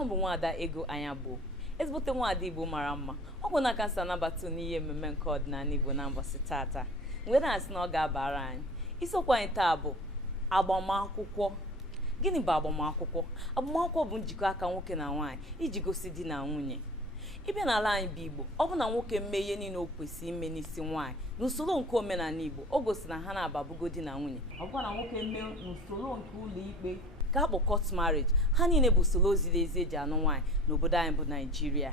aha bụ Nwaada Ego Anyagbo, ezigbote nwaada Igbo mara mma. Ọ bụ na kansa nabata n'ihe mmemme nke ọdịnala Igbo na mbọsị tata wee na-asị na ọ ga-abara anyị. Isiokwu anyị taa bụ agbamakwụkwọ. Gịnị bụ agbamakwụkwọ? Agbamakwụkwọ bụ njikọ aka nwoke na nwaanyị iji gosi di na nwunye. Ịbịa n'ala anyị bụ Igbo, ọ bụ na nwoke mee ihe niile o kwesịrị ime n'isi nwaanyị n'usoro nke omenala Igbo, o gosi na ha na-ababugo di na nwunye. Ọ bụkwa na nwoke mee n'usoro nke ụlọ ikpe ka akpọ court marriage, ha niile bụ usoro ziri ezi eji anụ nwaanyị n'obodo anyị bụ Naijiria.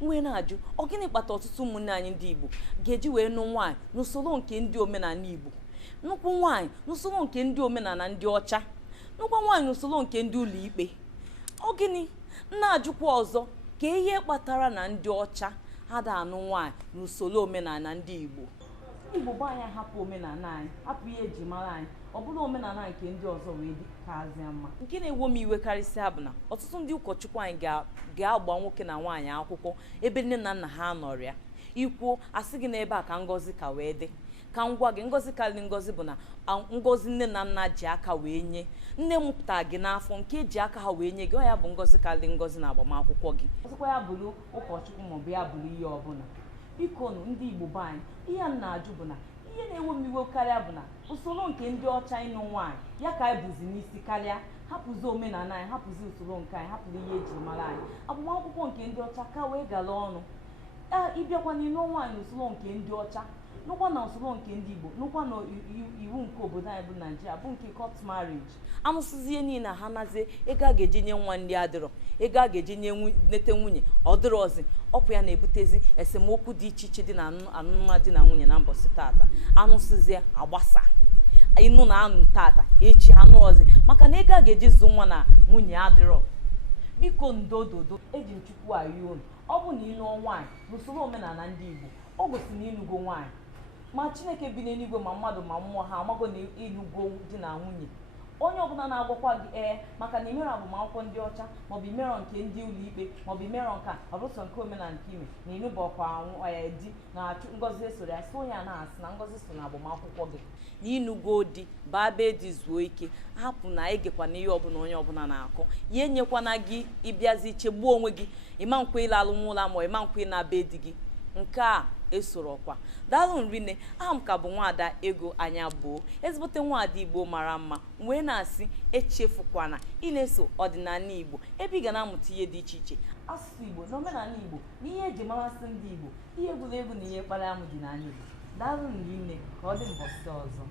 Wee na-ajụ, ọ gịnị kpata ọtụtụ ụmụnne anyị ndị Igbo ga-eji wee nụ nwaanyị n'usoro nke ndị omenala Igbo, nnukwu nwaanyị n'usoro nke ndị omenala ndị ọcha, nnukwu nwaanyị n'usoro nke ndị ụlọ ikpe? Ọ gịnị? Na-ajụkwa ọzọ, ka ihe kpatara na ndị ọcha ada anụ nwaanyị n'usoro omenala ndị Igbo? Igbo bụ anyị hapụ omenala anyị, hapụ ihe eji mara anyị, ọ bụrụ omenala nke ndị ọzọ wee dị ka azịa mma. Nke na-ewo m iwe karịsịa bụ na ọtụtụ ndị ụkọchukwu anyị ga-agba nwoke na nwaanyị akwụkwọ ebe nne na nna ha nọrịa. Ikwuo asị gị n'ebe a ka ngọzi ka wee dị. Ka m gwa gị, ngọzi karịrị ngọzi bụ na ngọzi nne na nna ji aka wee nye, nne mụpụtara gị n'afọ nke eji aka ha wee nye gị, ọ ya bụ ngọzi karịrị ngọzi na agbamakwụkwọ gị. Ọzọkwa ya bụrụ ụkọchukwu maọbụ ya bụrụ ihe ọbụla. Biko nụ ndị Igbo be anyị, ihe m na-ajụ bụ na ihe na-ewe m iwe karịa bụ na usoro nke ndị ọcha ịnụ nwaanyị ya ka anyị bụzi n'isi karịa. Hapụzi omenala anyị, hapụzi usoro nke anyị, hapụrụ ihe eji mara anyị. Agbamakwụkwọ nke ndị ọcha ka wee gara ọnụ. Ịbịakwa n'ịnụ nwaanyị n'usoro nke ndị ọcha, nụkwa na usoro nke ndị Igbo, nụkwa na iwu nke obodo anyị bụ Naijiria bụ nke court marriage. Amụsịzie niile ha nazie ego a ga-eji nye nwa ndị adịrọ, ego a ga-eji nye nete nwunye ọ dịrọzi. Ọkụ ya na-ebutezi esemokwu dị iche iche dị na alụmdi di na nwunye na mbọsị tata. Anụsịzie agbasa, ịnụ na anụ tata, echi anụrọzi, maka na ego a ga-eji zụ nwa na nwunye adịrọ. Biko ndododo, eji m Chukwu ayọ unu, ọ bụ na ịnụọ nwaanyị n'usoro omenala ndị Igbo, o gosi na ịnụgo nwaanyị. Ma Chineke bi n'eluigwe ma mmadụ ma mmụọ ha amago na ịlụgo di na nwunye. Onye ọbụla na-agwakwa gị maka na imere agbamakwụkwọ ndị ọcha maọbụ imere nke ndị ụlọ ikpe maọbụ imere nke a, ọ bụsọ nke omenala nke ime na ịnụbọkwa di na-achụ ngọzi esoro ya. So ya na-asị na ngọzi so na agbamakwụkwọ gị na ịnụgo di baa be dị zuo ike. Hapụ na egekwa na ihe ọbụla onye ọbụla na-akọ ya, enyekwana gị ịbịazi chegbuo onwe gị, ịma nkwa ịla alụmụla ma ịma nkwa ịna be di gị. Nke a esorokwa. Daalụ nrine. Aha m ka bụ Nwaada Ego Anyagbo, ezigbote nwaada Igbo mara mma. Wee na-asị echefukwana ị na-eso ọdịnala Igbo ebe ị ga na-amụta ihe dị iche iche, asụsụ Igbo na omenala Igbo na ihe eji marasị ndị Igbo, ihe egwuregwu na ihe kpara amụ dị n'anya Igbo. Daalụ nrine, ka ọ dị mbọsị ọzọ.